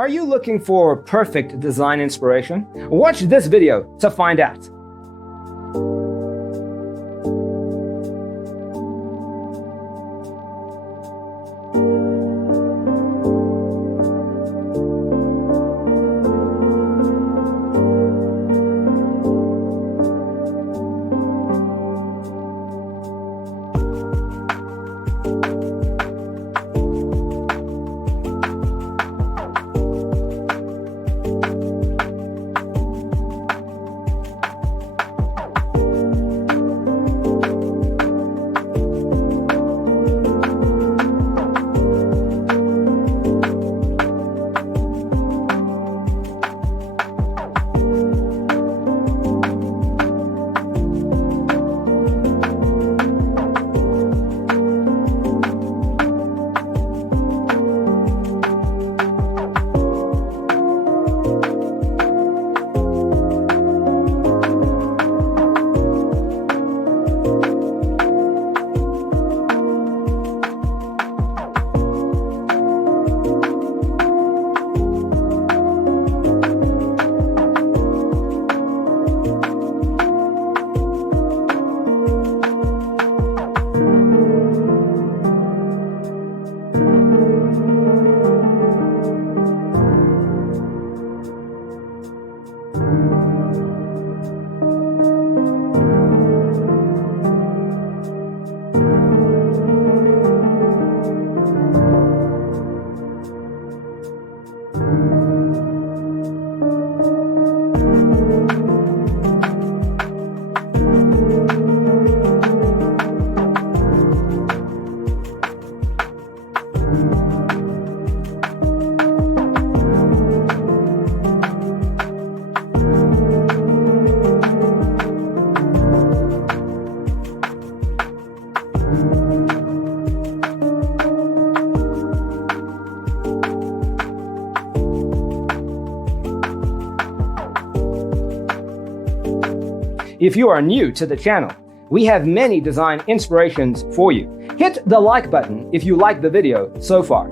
Are you looking for perfect design inspiration? Watch this video to find out. If you are new to the channel, we have many design inspirations for you. Hit the like button if you like the video so far.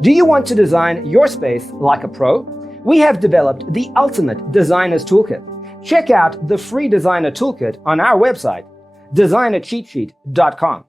Do you want to design your space like a pro? We have developed the ultimate designer's toolkit. Check out the free designer toolkit on our website, designercheatsheet.com.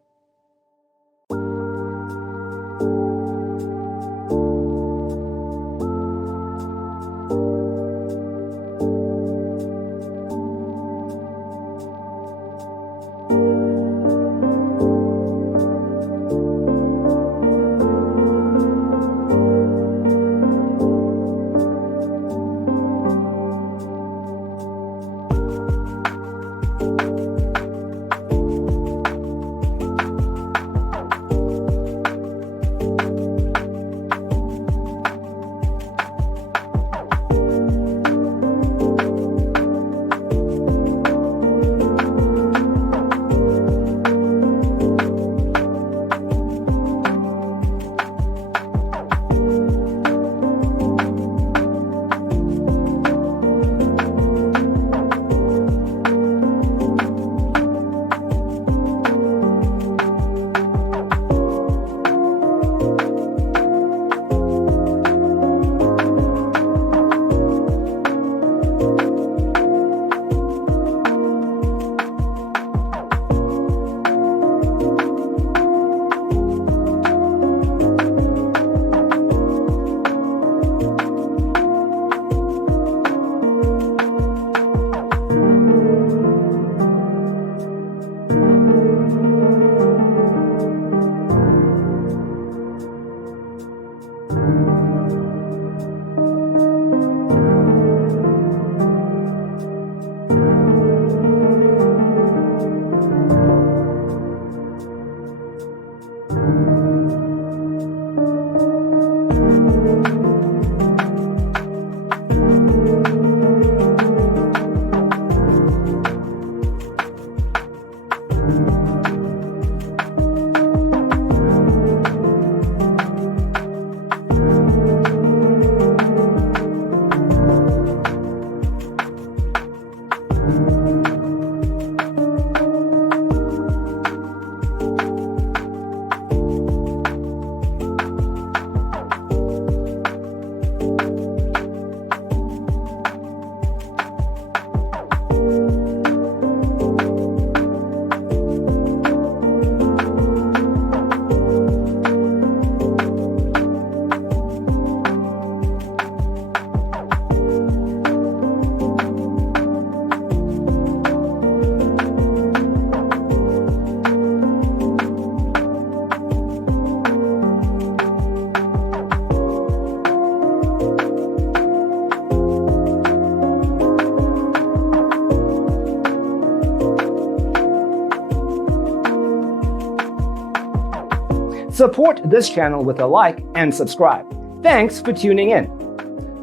Support this channel with a like and subscribe. Thanks for tuning in.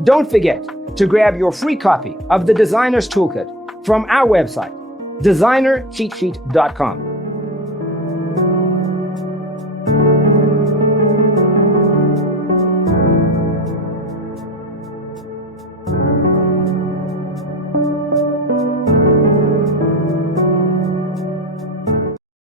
Don't forget to grab your free copy of the Designer's Toolkit from our website, designercheatsheet.com.